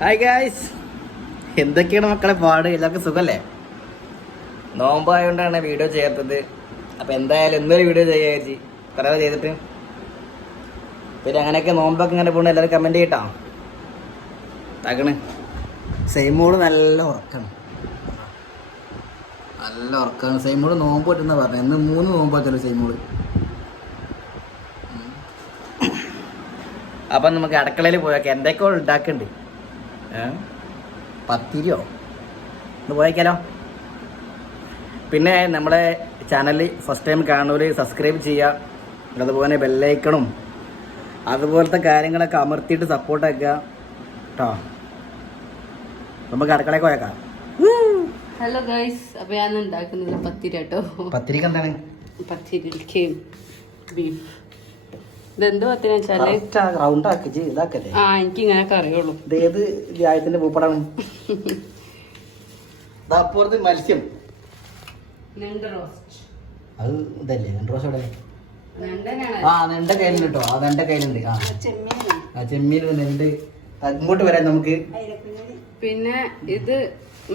Hi guys, എന്തൊക്കെയാണ് മക്കളെ പാട്? എല്ലാവർക്കും സുഖല്ലേ? നോമ്പായതുകൊണ്ടാണ് വീഡിയോ ചെയ്യാത്തത്. അപ്പം എന്തായാലും എന്തൊരു വീഡിയോ ചെയ്യാച്ച് കുറേ ചെയ്തിട്ട്. പിന്നെ അങ്ങനെയൊക്കെ നോമ്പൊക്കെ ഇങ്ങനെ പോകണം. എല്ലാവരും കമൻറ്റ് ചെയ്യട്ടോ. താക്കണ് സെയ്മോള് നല്ല ഉറക്കാണ്, നല്ല ഉറക്കാണ്. സെയ്മോള് നോമ്പ് പറ്റുന്ന പറഞ്ഞു. ഇന്ന് 3 നോമ്പ് പറ്റല്ലോ സെയ്മോള്. അപ്പം നമുക്ക് അടുക്കളയിൽ പോയൊക്കെ എന്തൊക്കെയോ ഉണ്ടാക്കുന്നുണ്ട്. പത്തിരിയോ ഒന്ന് പോയേക്കാലോ. പിന്നെ നമ്മുടെ ചാനൽ ഫസ്റ്റ് ടൈം കാണുന്നവർ സബ്സ്ക്രൈബ് ചെയ്യുക. അതുപോലെ ബെല്ലൈക്കണും അതുപോലത്തെ കാര്യങ്ങളൊക്കെ അമർത്തിയിട്ട് സപ്പോർട്ടാക്കുക കേട്ടോ. നമുക്ക് അടുക്കളയിൽ പോയേക്കാം. ഹലോ ഗൈസ്, അപ്പോൾ ഞാൻ ഉണ്ടാക്കുന്നത് പത്തിരി കേട്ടോ. പത്തിരിക്ക് എന്താണ്? പത്തിരിക്ക് ബീഫ്. ഇതെന്ത് പത്തിരി വെച്ചാല് റൗണ്ട് ആക്കിച്ച് ഇതാക്കല്ലേ. എനിക്ക് ഇങ്ങനെയൊക്കെ അറിയുള്ളൂ. ഇത് ഏത് വ്യായത്തിന്റെ പൂപ്പടാണ്? അപ്പുറത്ത് മത്സ്യം, അത് ഇതല്ലേ നെണ്ട് റോസ്റ്റ്? എവിടെ? നെണ്ട കയ്യിലുണ്ട് കേട്ടോ. നെണ്ട കയ്യിലുണ്ട്. ചെമ്മീൻ നെണ്ട്. അങ്ങോട്ട് വരാൻ നമുക്ക്. പിന്നെ ഇത്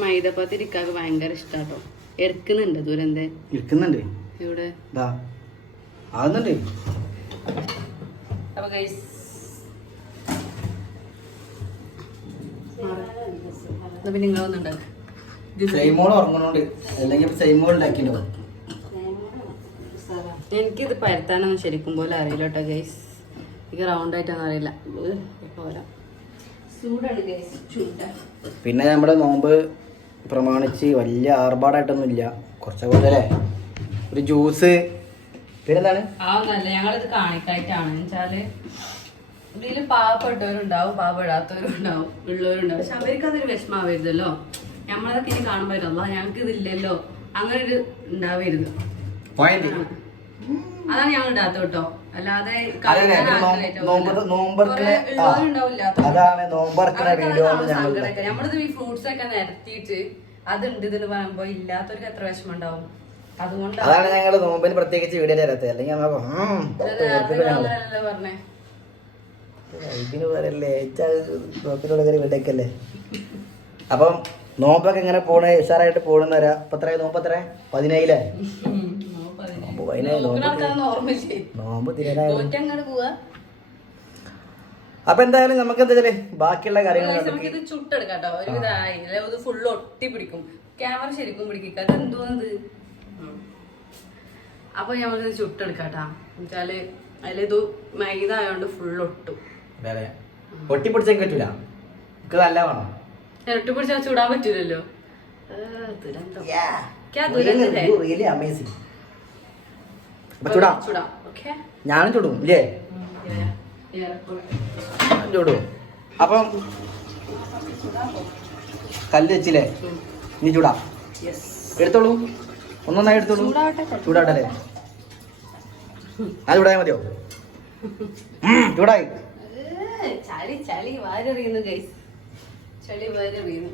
മൈദപ്പത്തിരിക്കാക്ക് ഭയങ്കര ഇഷ്ടാട്ടോ. എടുക്കുന്നുണ്ട് ദൂരന്തേ ഇരിക്കുന്നുണ്ട് ഇവിടെ. ആകുന്നുണ്ട്. അപ്പൊ ഗൈസ് പിന്നെ നിങ്ങളൊന്നുണ്ടാക്കും. സൈമോൾ ഉറങ്ങണോണ്ട്, അല്ലെങ്കിൽ സൈമോൾ ഉണ്ടാക്കിണ്ടോ. എനിക്കിത് പരത്താനൊന്നും ശരിക്കും പോലെ അറിയില്ല കേട്ടോ ഗൈസ്. എനിക്ക് റൗണ്ട് ആയിട്ടൊന്നും അറിയില്ല. പിന്നെ നമ്മുടെ നോമ്പ് പ്രമാണിച്ച് വലിയ ആർഭാടായിട്ടൊന്നും ഇല്ല. കുറച്ചൊക്കെ അല്ലേ ഒരു ജ്യൂസ്. പിന്നെന്താണ്? ഞങ്ങളിത് കാണിക്കായിട്ടാണ് വെച്ചാല് ഇതില് പാവപ്പെട്ടവരുണ്ടാവും, പാവപ്പെടാത്തവരും ഉണ്ടാവും, ഉള്ളവരുണ്ടാവും. പക്ഷെ അവർക്ക് അതൊരു വിഷമാവരുതല്ലോ. നമ്മളതൊക്കെ ഇനി കാണുമ്പോഴല്ലോ ഞങ്ങൾക്ക് ഇതില്ലല്ലോ അങ്ങനെ ഒരു ഉണ്ടാവരുത്. അതാണ് ഞങ്ങൾ ഇടാത്ത കേട്ടോ. അല്ലാതെ നമ്മളിത് ഈ ഫ്രൂട്ട്സ് ഒക്കെ നിരത്തിയിട്ട് അതുണ്ട് ഇതിന് പറയുമ്പോ ഇല്ലാത്തവർക്ക് എത്ര വിഷമം ഉണ്ടാവും. അതാണ് ഞങ്ങള് നോമ്പിന് പ്രത്യേകിച്ച് വീഡിയോ തരാത്തത്. അല്ലെങ്കിൽ പറഞ്ഞേ ഇതിന് പറയല്ലേ വീടേക്കല്ലേ. അപ്പം നോമ്പൊക്കെ ഇങ്ങനെ പോണേ ഉഷാറായിട്ട് പോണെന്ന് വരാം. ഇപ്പൊ എത്ര നോമ്പ്? എത്ര 17? നോമ്പ് അപ്പൊ എന്തായാലും നമുക്ക് എന്താ വെച്ചാല് ബാക്കിയുള്ള കാര്യങ്ങൾ ഇത് ചുട്ടെടുക്കാട്ടോ. ഒരു ഇതായില്ല, ഇത് ഫുള്ള് ഒട്ടി പിടിക്കും. ക്യാമറ ശരിക്കും പിടിക്കുക. അത് എന്തോന്നത്. അപ്പൊ ഞമ്മക്കിത് ചുട്ടെടുക്കാട്ടാ. എന്നുവെച്ചാല് അതിലിത് മൈദ ആയതുകൊണ്ട് ഫുള്ള് ഒട്ടും. ഒട്ടിപ്പിടിച്ചാൽ പറ്റൂല. നല്ല വേണം. ഒട്ടിപ്പിടിച്ചാൽ ചൂടാൻ പറ്റൂലല്ലോ. ഞാനും ചുടും ഇല്ലേ? ചുടും. അപ്പം കല്ല് വെച്ചില്ലേ, നീ ചൂടാ എടുത്തോളൂ. ഒന്നൊന്നായി എടുത്തോളൂ. ചൂടാട്ടല്ലേ? അത് ചൂടായാൽ മതിയോ? ചൂടായി. ചളി ചളി വാരെറിയുന്നു ഗൈസ്. ചളി വാരെറിയുന്നു.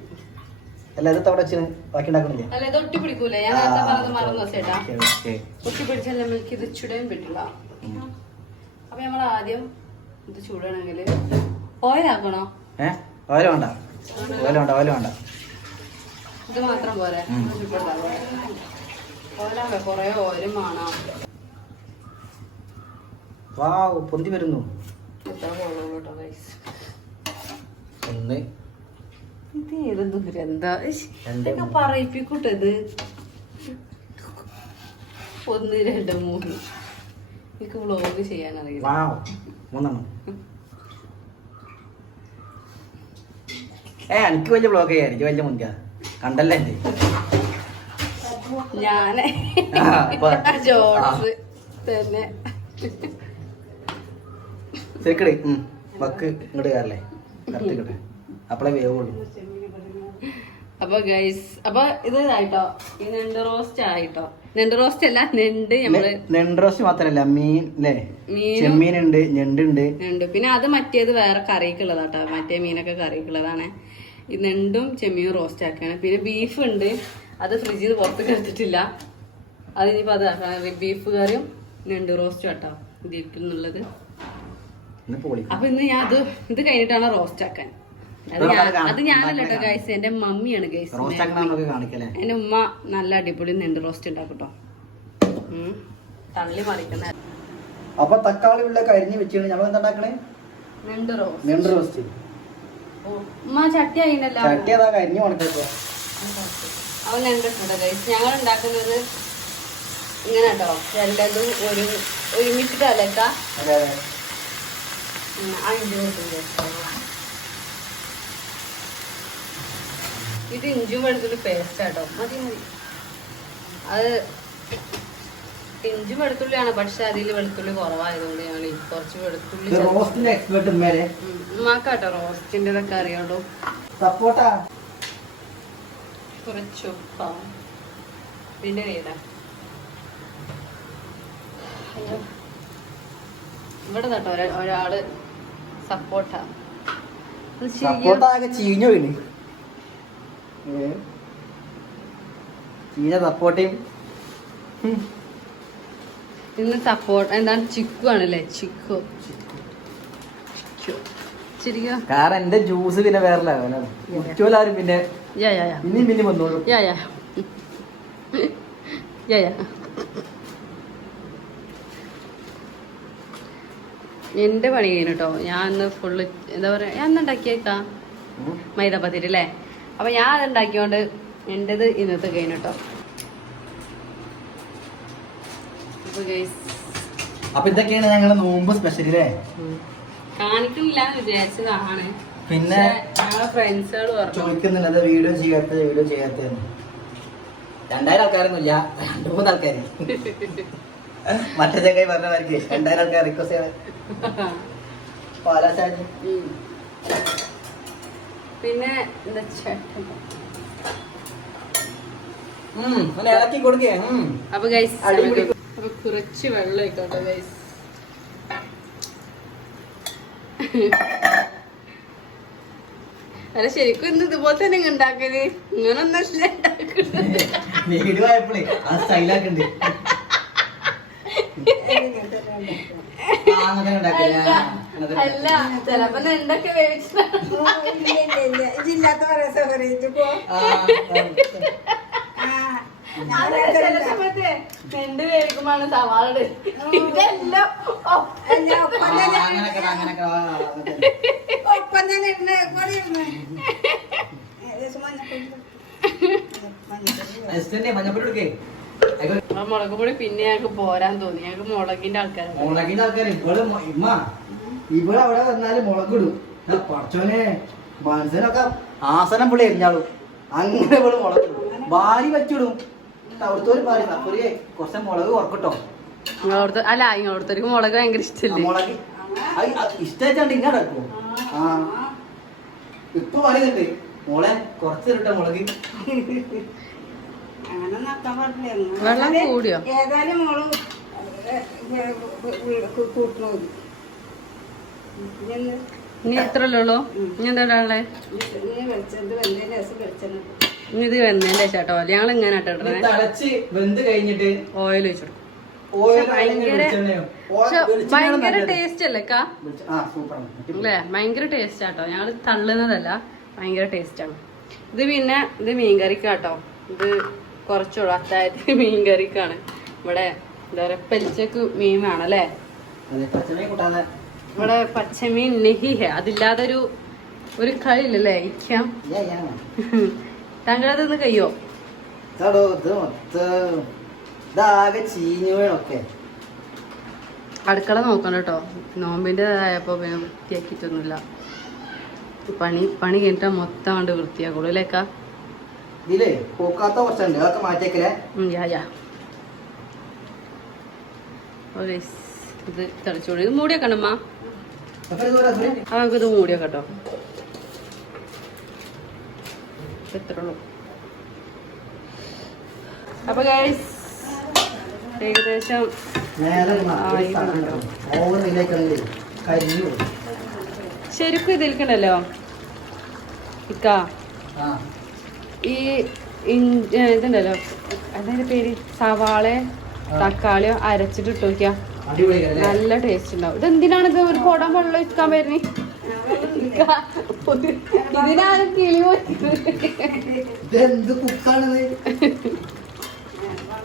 അല്ല ഇത് അവിടെ വെച്ച് ബാക്കി ഉണ്ടാക്കുന്നില്ല. അല്ല ഇത് ഒട്ടി പിടിക്കൂലേ? ഞാൻ നേരത്തെ പറഞ്ഞത് മറന്നു ചേട്ടാ. ഒട്ടി പിടിച്ചാൽ നമുക്ക് ഇത് ചുടാൻ പറ്റില്ല. അപ്പൊ നമ്മൾ ആദ്യം ഇത് ചൂടണമെങ്കിൽ ഓയിലാക്കണോ? ഓയില വേണ്ട, ഓയില വേണ്ട, ഓയില വേണ്ട. ഇത് മാത്രം പോരെ? ഓയിലാ കൊറേ ഓയിലും വേണം. വാവ്, പൊന്തി വരുന്നു. ഒന്ന് ഇത് ഏത് ദുരന്താ പറയിപ്പിക്കൂട്ടത്. 1 2 3 എനിക്ക് വ്ലോഗ് ചെയ്യാൻ അറിയില്ല. 3 എനിക്ക് വലിയ വ്ലോഗ് ചെയ്യാൻ എനിക്ക് വലിയ മുൻകാ കണ്ടല്ലേ ഞാന് ജോൺസ് തന്നെ. ശരിക്കടേ വക്ക് ഇങ്ങോട്ട് കയറല്ലേ, കറക്റ്റ് അപ്പളേ വേവുള്ളൂ. അപ്പൊ ഗൈസ്, അപ്പൊ ഇത് ആയിട്ടോ. ഈ നെണ്ട് റോസ്റ്റ് ആയിട്ടോ. നെണ്ട് റോസ്റ്റ് അല്ല, നെണ്ട് നമ്മള് നെണ്ട് റോസ്റ്റ് മാത്രല്ല, മീൻ അല്ലേ, ചെമ്മീനുണ്ട്, ഞണ്ടുണ്ട്. പിന്നെ അത് മറ്റേത് വേറെ കറിക്കുള്ളതാട്ടോ. മറ്റേ മീനൊക്കെ കറിക്കുള്ളതാണ്. ഈ നെണ്ടും ചെമ്മീനും റോസ്റ്റ് ആക്കാണ്. പിന്നെ ബീഫ് ഉണ്ട്, അത് ഫ്രിഡ്ജിൽ നിന്ന് പുറത്തേക്ക് എടുത്തിട്ടില്ല. അതിനിപ്പോ അത് ബീഫ് കറിയും നെണ്ട് റോസ്റ്റും ആട്ടോ ഇതിരിക്കുന്നുള്ളത്. അപ്പൊ ഇന്ന് ഞാൻ ഇത് കഴിഞ്ഞിട്ടാണ് റോസ്റ്റ് ആക്കാൻ. അത് ഞാനല്ല കേട്ടോ ഗൈസ്, എന്റെ മമ്മിയാണ് ഗൈസ്. എന്റെ ഉമ്മ നല്ല അടിപൊളി നെണ്ട് റോസ്റ്റ് ഉണ്ടാക്കും കേട്ടോ. തള്ളി മറിക്കുന്ന അപ്പൊ തക്കാളി ഉള്ള കരിഞ്ഞ് വെച്ചാണ് ഞങ്ങൾ എന്താ ഉണ്ടാക്കണേ? നെണ്ട് റോസ്റ്റ്. ഉമ്മ ചട്ടി ആയില്ലല്ലോ, ചട്ടി അതാ കരിഞ്ഞ് മണക്കോ. അവൻ നെണ്ടിട്ടുണ്ട് ഗൈസ്. ഞങ്ങൾ ഉണ്ടാക്കുന്നത് ഇങ്ങനെ കേട്ടോ, രണ്ടതും ഒരുമിച്ചിട്ടല്ലേക്കാ. ഇത് ഇഞ്ചും വെളുത്തുള്ളി പേസ്റ്റ് ആട്ടോ. മതി മതി. അത് ഇഞ്ചും വെളുത്തുള്ളിയാണ്, പക്ഷെ അതിൽ വെളുത്തുള്ളി കുറവായതുകൊണ്ട് ഞങ്ങൾ കുറച്ച് വെളുത്തുള്ളി ഉമ്മാക്കാട്ടോ റോസ്റ്റിന്റെ ഇതൊക്കെ അറിയുള്ളൂ. കുറച്ച് ഉപ്പാ പിന്നെ വീടാ ഇവിടെ കേട്ടോ ഒരാള് സപ്പോർട്ടാ ചീഞ്ഞ വീണ് ചീഞ്ഞ സപ്പോർട്ടയും ഇന്ന് സപ്പോർട്ട് എന്താണ് ചിക്കു ആണല്ലേ? ചിക്കു ശരിക്കും കാരണം എന്റെ ജ്യൂസ് പിന്നെ വേറെ ലെവലാണ്. പിന്നെ പിന്നെ വന്നോളൂ. എന്റെ പണി കഴിഞ്ഞു കേട്ടോ. ഞാൻ ഇന്ന് ഫുള്ള് എന്താ പറയാ, ഞാൻ ഇന്ന് ഉണ്ടാക്കിയേക്കാ മൈദപ്പത്തിരി അല്ലേ. അപ്പൊ ഞാൻ അത് ഉണ്ടാക്കിയോണ്ട് എന്റേത് ഇന്നത്തെ കഴിഞ്ഞു കേട്ടോ. അപ്പൊ ഇതൊക്കെയാണ് ഞങ്ങളെ നോമ്പ് സ്പെഷ്യൽ കാണിക്കുന്നില്ല വിചാരിച്ചതാണ്. പിന്നെ ഞങ്ങളെ ഫ്രണ്ട്സുകൾ ചോദിക്കുന്നില്ല വീഡിയോ ചെയ്യാത്ത 2000 ആൾക്കാരൊന്നുമില്ല, 2-3 ആൾക്കാര്. മറ്റേ ചങ്ങായി പറഞ്ഞവർക്ക് 2000 ആൾക്കാർ റിക്വസ്റ്റ് ചെയ്ത് പാലാശാലി. പിന്നെ എന്താ ഇളക്കി കൊടുക്കേ. അപ്പൊ ഗൈസ് അപ്പൊ കുറച്ച് വെള്ളം ആയിക്കോട്ടെ ഗൈസ്. അല്ല ശരിക്കും ഇന്ന് ഇതുപോലെ തന്നെ ഉണ്ടാക്കല്, ഇങ്ങനെ ഒന്നും അല്ല ചിലപ്പോ എന്തൊക്കെ ചില സമയത്ത് നെണ്ട് വേവിക്കുമ്പോഴാണ് സവാള ഇതെല്ലാം മുളക് പൊടി പിന്നെ ഞങ്ങൾക്ക് പോരാൻ തോന്നി. ഞങ്ങൾക്ക് മുളകിന്റെ ആൾക്കാരാണ്. ഇവിടെ അവിടെ വന്നാല് മുളകിടും. പഠിച്ചോനെ മനസ്സിനൊക്കെ ആസനം പുള്ളി എറിഞ്ഞാളും. അങ്ങനെ ഇവിടെ മുളകിടും, ഭാരി വെച്ചിടും. അവിടുത്തെ ഒരു ഭാര്യ കുറച്ച് മുളക് കുറക്കട്ടോ. അല്ല ഇങ്ങോട്ടൊരു മുളക് ഭയങ്കര ഇഷ്ടല്ലേ? മുളക് ഇഷ്ടാണ്ട് ഇങ്ങനെ എടുക്കും. ആ ഇപ്പൊ പറയുന്നുണ്ട് മോളെ കുറച്ച് ഇട്ട മുളക്. വെള്ളം കൂടിയോ? ഏതായാലും മോള് കൂട്ടണോ? ഇനി എത്രല്ലേ ഉള്ളൂ? ഇനി എന്താ ഉള്ളേ? ഇനി ഇത് വെന്തതിന്റെ ചേട്ടോ ഞങ്ങൾ ഇങ്ങനെ വെന്ത് കഴിഞ്ഞിട്ട് ഓയിൽ ഒഴിച്ചു ഭയങ്കര ടേസ്റ്റ് അല്ലേ അല്ലേ? ഭയങ്കര ടേസ്റ്റ് ആട്ടോ. ഞങ്ങൾ തള്ളുന്നതല്ല, ഭയങ്കര ടേസ്റ്റ് ആണ് ഇത്. പിന്നെ ഇത് മീൻകറിക്കാട്ടോ. ഇത് കുറച്ചുള്ളൂ, അത്താഴത്തിന് മീൻകറിക്കാണ്. ഇവിടെ എന്താ പറയാ പെലിച്ചക്ക് മീൻ വേണം അല്ലേ? ഇവിടെ പച്ചമീൻ നെഹിഹ അതില്ലാതെ ഒരു കളിയില്ലല്ലേ ഇരിക്കാം. താങ്കളത് ഇന്ന് കഴിയോ? അടുക്കള നോക്കണം കേട്ടോ. നോമ്പിൻ്റെതായപ്പോ പിന്നെ വൃത്തിയാക്കിയിട്ടൊന്നുമില്ല. പണി കഴിഞ്ഞിട്ട് മൊത്തം കണ്ട് വൃത്തിയാക്കുള്ളൂ അല്ലേക്കാ? ഇത് തിളച്ചോളൂ. ഇത് മൂടിയൊക്കെ ഉണ്ടമ്മ. നമുക്കിത് മൂടിയൊക്കെ കേട്ടോ. എത്രയുള്ളൂ. അപ്പൊ ഗൈസ് ഏകദേശം ശരിക്കും ഇതിൽക്കണ്ടല്ലോ ഇക്ക, ഈ ഇതുണ്ടല്ലോ അതിന്റെ പേര് സവാള തക്കാളിയോ അരച്ചിട്ട് ഇട്ട് നോക്കിയാ നല്ല ടേസ്റ്റ് ഉണ്ടാവും. ഇത് എന്തിനാണ് ഇത് ഒരു കുടം വെള്ളം ഒഴിക്കാൻ വരുന്നത്? ഇതിനാണ് കിളി ഇതെന്ത് കുക്കാണിത്?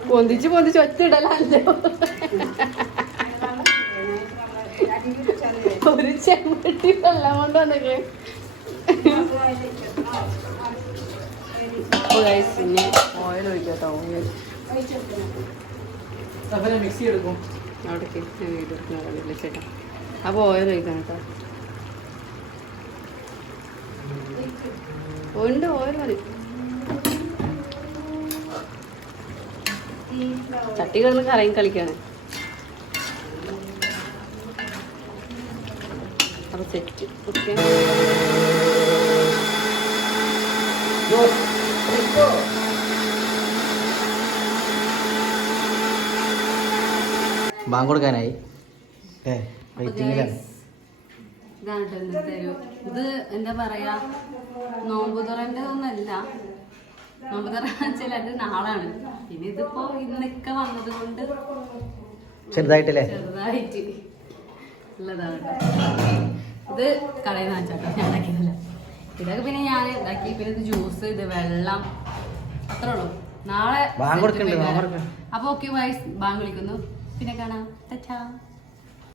പൊന്തിച്ച് പൊന്തിച്ച് ഒറ്റിടലല്ലോ. ഒരു ചെമ്പട്ടി വെള്ളം കൊണ്ട് വന്നൊക്കെ. പിന്നെ ഓയിൽ ഒഴിക്കട്ടോ. ഓയിൽ മിക്സി എടുക്കും അവിടേക്ക് വീടെടുക്കുന്ന ചേട്ടാ. അപ്പോൾ ഓയിൽ ഒഴിക്കണം കേട്ടോ. ഉണ്ട്, ഓയിൽ മതി. ചട്ടി കിടന്ന് കറങ്ങി കളിക്കാണ്. അപ്പൊ സെറ്റ്. Okay, bank കൊടുക്കാനായി. ഇതാണ് ഇത്. എന്താ പറയാ, നോമ്പ് തുറന്റെ ഒന്നല്ല. നോമ്പ് തുറ വെച്ചാൽ അത് നാളാണ്. പിന്നെ ഇതിപ്പോ ഇന്നൊക്കെ വന്നത് കൊണ്ട് ചെറുതായിട്ടല്ലേ, ചെറുതായിട്ട് ഉള്ളതാണ്. ഇത് കടയിൽ നിന്ന് വെച്ചാട്ടോ, ഞാൻ ഉണ്ടാക്കിയതല്ല. ഇതൊക്കെ പിന്നെ ഞാൻ ഇതാക്കി. പിന്നെ ഇത് ജ്യൂസ്, ഇത് വെള്ളം, അത്രേ ഉള്ളൂ. നാളെ ബാങ്ക് കൊടുക്കണ്ടേ? അപ്പൊ ഓക്കെ വൈസ് ബാങ്ക് വിളിക്കുന്നു. പിന്നെ കാണാം.